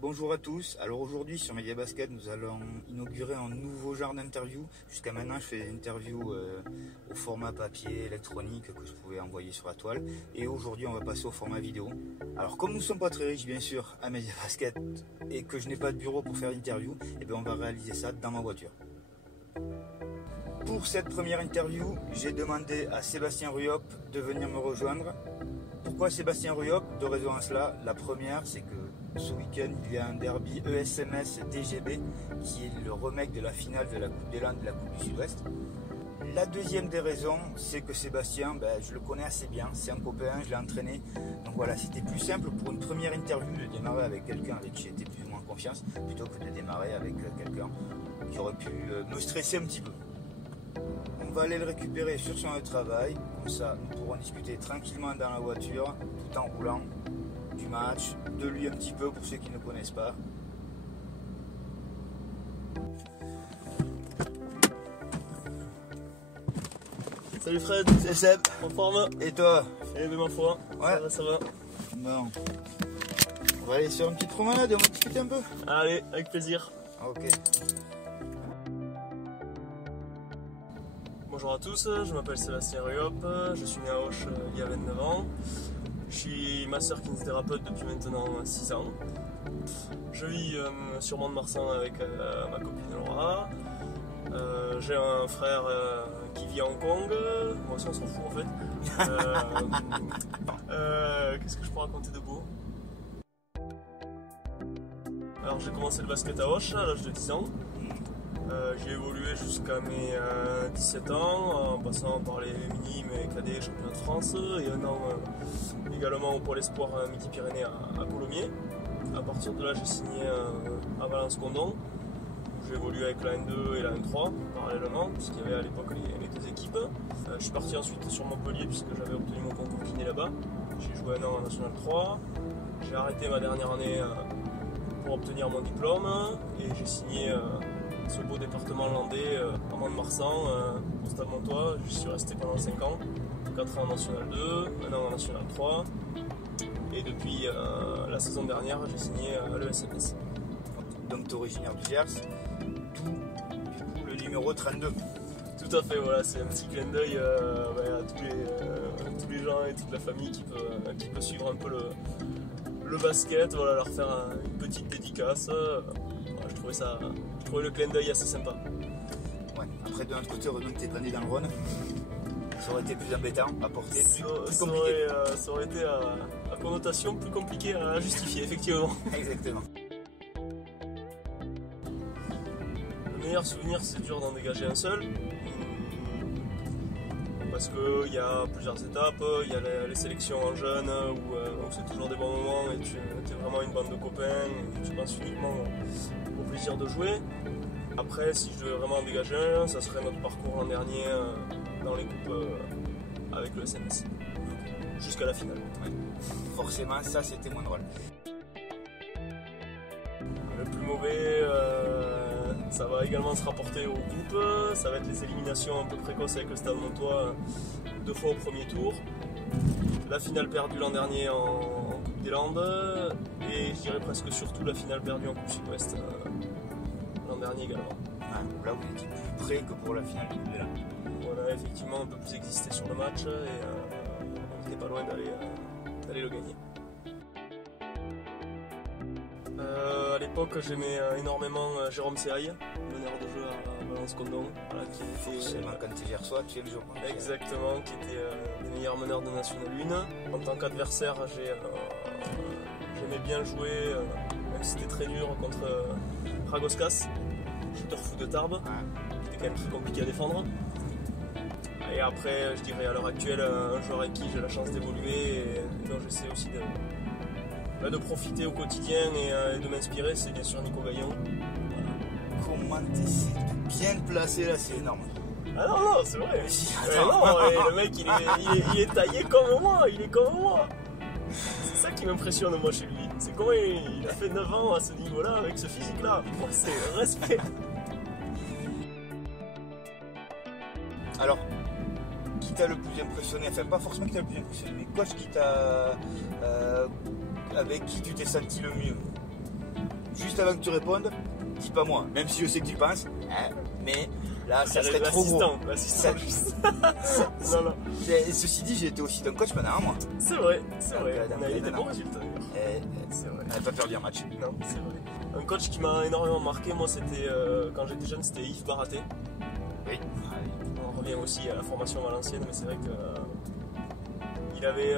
Bonjour à tous, alors aujourd'hui sur Media Basket nous allons inaugurer un nouveau genre d'interview. Jusqu'à maintenant je fais des interviews au format papier, électronique que je pouvais envoyer sur la toile. Et aujourd'hui on va passer au format vidéo. Alors comme nous ne sommes pas très riches bien sûr à Media Basket et que je n'ai pas de bureau pour faire l'interview, et bien on va réaliser ça dans ma voiture. Pour cette première interview, j'ai demandé à Sébastien Ruyop de venir me rejoindre. Pourquoi Sébastien Ruyop? Deux raisons à cela. La première, c'est que ce week-end, il y a un derby ESMS-DGB qui est le remake de la finale de la Coupe des Landes de la Coupe du Sud-Ouest. La deuxième des raisons, c'est que Sébastien, je le connais assez bien, c'est un copain, je l'ai entraîné. Donc voilà, c'était plus simple pour une première interview de démarrer avec quelqu'un avec qui j'étais plus ou moins en confiance, plutôt que de démarrer avec quelqu'un qui aurait pu me stresser un petit peu. On va aller le récupérer sur son lieu de travail, comme ça nous pourrons discuter tranquillement dans la voiture, tout en roulant, du match, de lui un petit peu pour ceux qui ne connaissent pas. Salut Fred, C'est Seb. en forme? Et toi? Eh bien ma foi, Ouais. ça va. Bon. On va aller sur une petite promenade et on va discuter un peu. Allez, avec plaisir. Ok. Bonjour à tous, je m'appelle Sébastien Ruyop, je suis né à Auch il y a 29 ans. Je suis masseur kinésithérapeute depuis maintenant 6 ans. Je vis sur Mont-de-Marsan avec ma copine Laura. J'ai un frère qui vit à Hong Kong, moi ça on s'en fout en fait. Qu'est-ce que je peux raconter de beau? Alors j'ai commencé le basket à Auch à l'âge de 10 ans. J'ai évolué jusqu'à mes 17 ans en passant par les minimes et cadets championnats de France et un an également au pôle espoir Midi-Pyrénées à Colomiers. À partir de là j'ai signé à Valence-Condon. J'ai évolué avec la N2 et la N3 parallèlement puisqu'il y avait à l'époque les deux équipes. Je suis parti ensuite sur Montpellier puisque j'avais obtenu mon concours kiné là-bas. J'ai joué un an en National 3. J'ai arrêté ma dernière année pour obtenir mon diplôme et j'ai signé ce beau département landais à Mont-de-Marsan, au Stade Montois. J'y suis resté pendant 5 ans, 4 ans en National 2, 1 an en National 3 et depuis la saison dernière j'ai signé à l'ESMS. Donc tu es originaire du Gers, d'où du coup le numéro 32. Tout à fait, voilà, c'est un petit clin d'œil à tous les gens et toute la famille qui peut suivre un peu le basket, voilà, leur faire une petite dédicace. Voilà, je trouvais le clin d'œil assez sympa. Ouais. Après de notre côté, heureusement que t'es pas né dans le Rhône. Ça aurait été plus embêtant à porter, plus compliqué. Ça aurait été à connotation plus compliquée à justifier, effectivement. Exactement. Le meilleur souvenir, c'est dur d'en dégager un seul. Parce qu'il y a plusieurs étapes, il y a les sélections en jeunes où c'est toujours des bons moments et tu es vraiment une bande de copains et tu penses uniquement au plaisir de jouer. Après, si je devais vraiment en dégager un, ça serait notre parcours l'an dernier dans les coupes avec le SNS, jusqu'à la finale. Ouais. Forcément, ça c'était moins drôle. Le plus mauvais, ça va également se rapporter au groupe, ça va être les éliminations un peu précoces avec le Stade Montois, 2 fois au premier tour. La finale perdue l'an dernier en Coupe des Landes et je dirais presque surtout la finale perdue en Coupe Sud-Ouest l'an dernier également. Ouais, là vous étiez plus près que pour la finale du Coupe des Landes. On a effectivement un peu plus existé sur le match et on n'était pas loin d'aller le gagner. À l'époque, j'aimais énormément Jérôme Seaille, meneur de jeu à Valence-Condon. Voilà, Forcément, quand tu es gersois, tu aimes jouer. Exactement, qui était des meilleurs meneurs de National 1. En tant qu'adversaire, j'aimais bien jouer, même si c'était très dur, contre Ragoskas, shooter fou de Tarbes, qui était quand même très compliqué à défendre. Et après, je dirais à l'heure actuelle, un joueur avec qui j'ai la chance d'évoluer et dont j'essaie aussi de profiter au quotidien et de m'inspirer, c'est bien sûr Nico Gaillon. Voilà. Comment t'essaies de bien le placer là, c'est énorme. Ah non, c'est vrai. Le mec il est taillé comme moi, il est comme moi. C'est ça qui m'impressionne moi chez lui. C'est comment il a fait 9 ans à ce niveau-là avec ce physique-là. Moi c'est respect. Alors, qui t'a le plus impressionné, enfin pas forcément qui t'a le plus impressionné, mais coach qui t'a avec qui tu t'es senti le mieux? juste avant que tu répondes, dis pas moi, même si je sais que tu le penses, hein, mais là, ça serait trop gros. L'assistant, juste. Non. Ceci dit, j'ai été aussi ton coach pendant un mois. C'est vrai. Donc, On a eu des bons résultats d'ailleurs. C'est vrai. On n'a pas perdu un match. Non, c'est vrai. Un coach qui m'a énormément marqué, moi, c'était quand j'étais jeune, c'était Yves Baraté. Oui. On revient aussi à la formation valencienne, mais c'est vrai que il avait,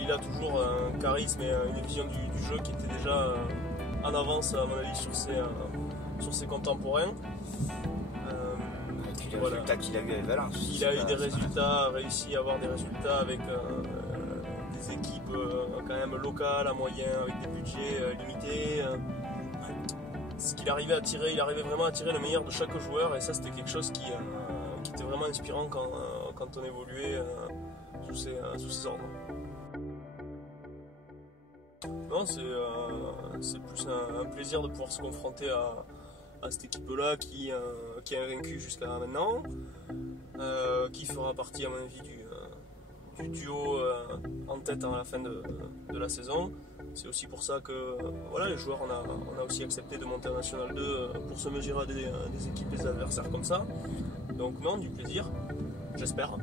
il a toujours un charisme et une vision du jeu qui était déjà en avance, à mon avis, sur ses contemporains. Et puis les résultats qu'il a eu avec Valence. Il a eu des résultats, réussi à avoir des résultats avec des équipes quand même locales, à moyen, avec des budgets limités. Ce qu'il arrivait à tirer, il arrivait vraiment à tirer le meilleur de chaque joueur, et ça c'était quelque chose qui était vraiment inspirant quand on évoluait sous ses ordres. Non, c'est plus un plaisir de pouvoir se confronter à cette équipe-là qui est invaincue jusqu'à maintenant, qui fera partie à mon avis du duo en tête à la fin de la saison. C'est aussi pour ça que les joueurs, on a aussi accepté de monter en National 2 pour se mesurer à des équipes, des adversaires comme ça. Donc non, du plaisir, j'espère.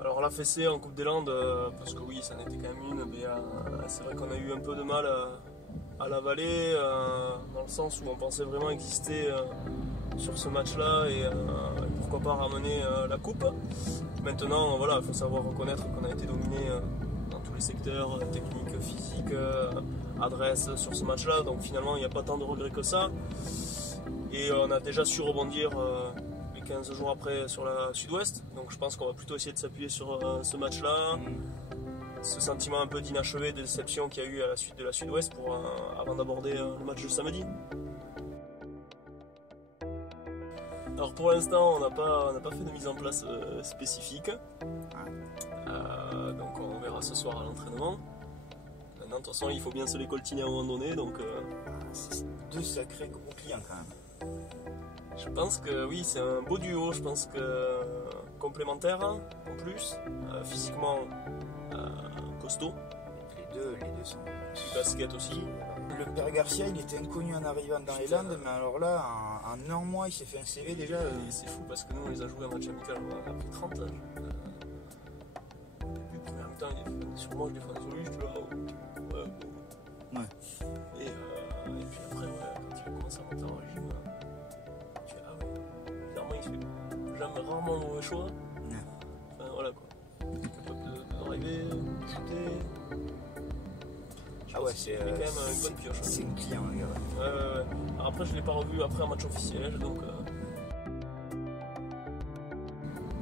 Alors la fessée en Coupe des Landes, parce que oui, ça en était quand même une, mais c'est vrai qu'on a eu un peu de mal à l'avaler, dans le sens où on pensait vraiment exister sur ce match-là et pourquoi pas ramener la coupe. Maintenant, il faut savoir reconnaître qu'on a été dominé dans tous les secteurs, technique, physique, adresse sur ce match-là, donc finalement il n'y a pas tant de regrets que ça. Et on a déjà su rebondir 15 jours après sur la Sud-Ouest, donc je pense qu'on va plutôt essayer de s'appuyer sur ce match-là, ce sentiment un peu d'inachevé, de déception qu'il y a eu à la suite de la Sud-Ouest avant d'aborder le match de samedi. Alors pour l'instant on n'a pas fait de mise en place spécifique, donc on verra ce soir à l'entraînement. Maintenant de toute façon il faut bien se les coltiner à un moment donné, donc... C'est deux sacrés gros clients quand même. Je pense que oui, c'est un beau duo, je pense que complémentaire en plus, physiquement costaud. Les deux sont... Du basket aussi. Le père Garcia, il était inconnu en arrivant dans les Landes, mais alors là, en un mois, il s'est fait un CV déjà. C'est fou parce que nous, on les a joués un match amical, on a pris 30 là. Mais en même temps, sur moi, je défends des je te là. Ouais. Et puis après, quand il a commencé à monter en régime, tu fais ah ouais, bizarrement, il se fait jamais rarement le mauvais choix. Enfin voilà quoi. Capable de driver, de shooter. Ah ouais, c'est quand même une bonne pioche. C'est une client, les gars. Ouais. Alors après, je ne l'ai pas revu après un match officiel, donc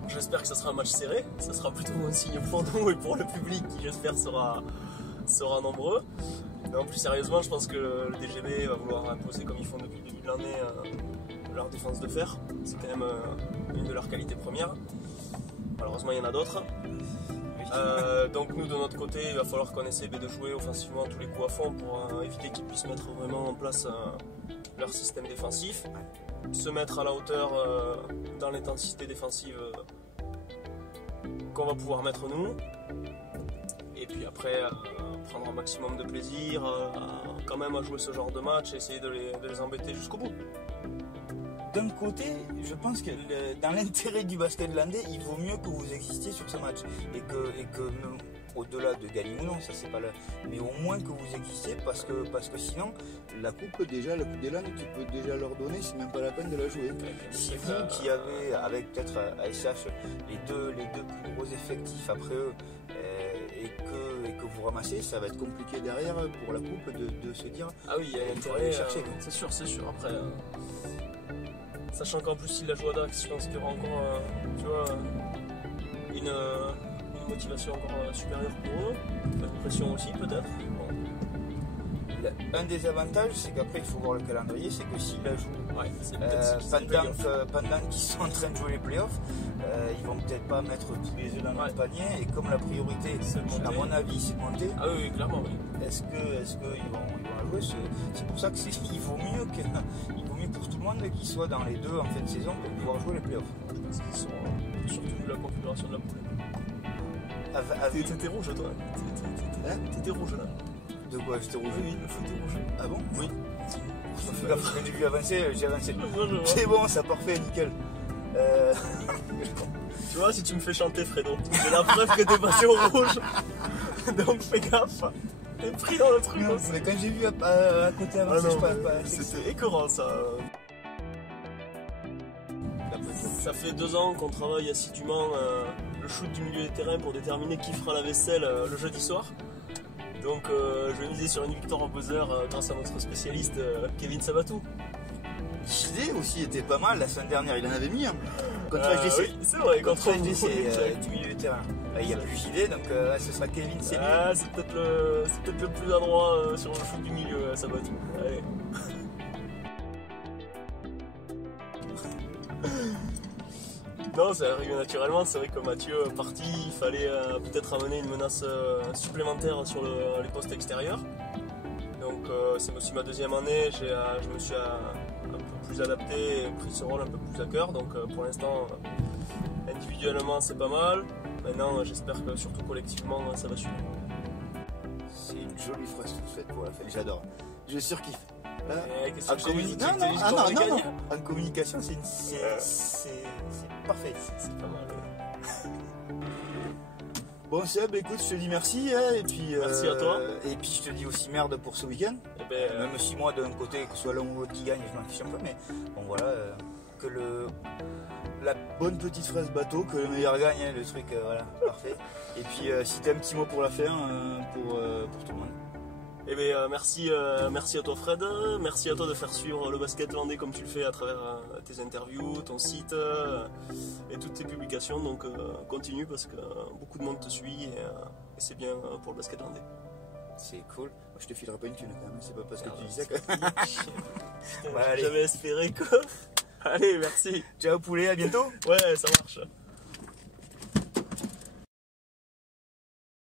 j'espère que ça sera un match serré. Ça sera plutôt un signe pour nous et pour le public qui, j'espère, sera nombreux. Mais en plus, sérieusement, je pense que le DGB va vouloir imposer, comme ils font depuis le début de l'année, leur défense de fer. C'est quand même une de leurs qualités premières. Malheureusement, il y en a d'autres. Donc nous de notre côté il va falloir qu'on essaie de jouer offensivement tous les coups à fond pour éviter qu'ils puissent mettre vraiment en place leur système défensif, se mettre à la hauteur dans l'intensité défensive qu'on va pouvoir mettre nous, et puis après prendre un maximum de plaisir quand même à jouer ce genre de match et essayer de les embêter jusqu'au bout. D'un côté, je pense que dans l'intérêt du basket landais, il vaut mieux que vous existiez sur ce match et que au-delà de gagner ou non, ça c'est pas là, mais au moins que vous existiez parce que sinon la coupe des Landes, tu peux déjà leur donner, c'est même pas la peine de la jouer. Si vous qui avez avec peut-être ASH les deux plus gros effectifs après eux et que vous ramassez, ça va être compliqué derrière pour la coupe de se dire ah oui, il y a intérêt à chercher. C'est sûr après. Sachant qu'en plus il a joué à Dax, je pense qu'il y aura encore une motivation encore supérieure pour eux, une pression aussi peut-être. Bon. Un des avantages, c'est qu'après il faut voir le calendrier, c'est que s'il la joue pendant qu'ils sont en train de jouer les playoffs, ils vont peut-être pas mettre tous les œufs dans le panier, et comme la priorité, à mon avis, c'est de monter. Ah oui, clairement, oui. Est-ce qu'ils vont la jouer? C'est pour ça qu'il vaut mieux pour tout le monde qu'ils soient dans les deux en fin de saison pour pouvoir jouer les playoffs. Je pense qu'ils sont surtout vu la configuration de la poule. T'étais rouge toi. Hein? T'étais rouge là. De quoi? J'étais rouge? Oui, le feu était rouge. Ah bon? Oui. Fais gaffe, quand j'ai vu avancer, j'ai avancé. Moi, je vois. C'est bon, ça parfait, nickel. Tu vois, si tu me fais chanter, Fredo, c'est la preuve que t'es passé au rouge. Donc fais gaffe. T'es pris dans le truc. Non, aussi. mais quand j'ai vu à côté Ah avancer, non, je parle pas. c'était écœurant ça. Ça fait 2 ans qu'on travaille assidûment le shoot du milieu des terrains pour déterminer qui fera la vaisselle le jeudi soir. Donc je vais miser sur une victoire au buzzer grâce à notre spécialiste Kevin Sabatou. Chidé aussi était pas mal la semaine dernière, il en avait mis un. Contre HDC. Oui, c'est vrai, Contre contre HDC HDC. du milieu de terrain. Il n'y a plus Chidé, donc ce sera Kevin, c'est lui. Ah, c'est peut-être le plus adroit sur le shoot du milieu, Sabatou. Allez. Non, ça arrive naturellement. C'est vrai que Mathieu est parti, il fallait peut-être amener une menace supplémentaire sur les postes extérieurs. Donc c'est aussi ma 2e année, je me suis un peu plus adapté et pris ce rôle un peu plus à cœur. Donc pour l'instant, individuellement c'est pas mal. Maintenant j'espère que surtout collectivement ça va suivre. C'est une jolie phrase toute faite pour la fin, j'adore. Je surkiffe. Là, Qu'est-ce que en communication, c'est parfait. C'est pas mal. Bon Seb, écoute, je te dis merci hein, et puis Merci à toi. Et puis je te dis aussi merde pour ce week-end. Eh ben, Même si moi d'un côté que ce soit l'un ou l'autre qui gagne, je m'en fiche un peu, mais bon voilà, que la bonne petite fraise bateau, que le meilleur gagne, hein, le truc voilà, parfait. Et puis si t'as un petit mot pour la fin pour tout le monde. Eh bien, merci à toi Fred, merci à toi de faire suivre le basket landais comme tu le fais à travers tes interviews, ton site et toutes tes publications. Donc continue parce que beaucoup de monde te suit et c'est bien pour le basket landais. C'est cool. Moi, je te filerai pas une thune quand même, c'est pas parce que tu disais que... J'avais espéré que... Allez, merci. Ciao poulet, à bientôt. Ouais, ça marche.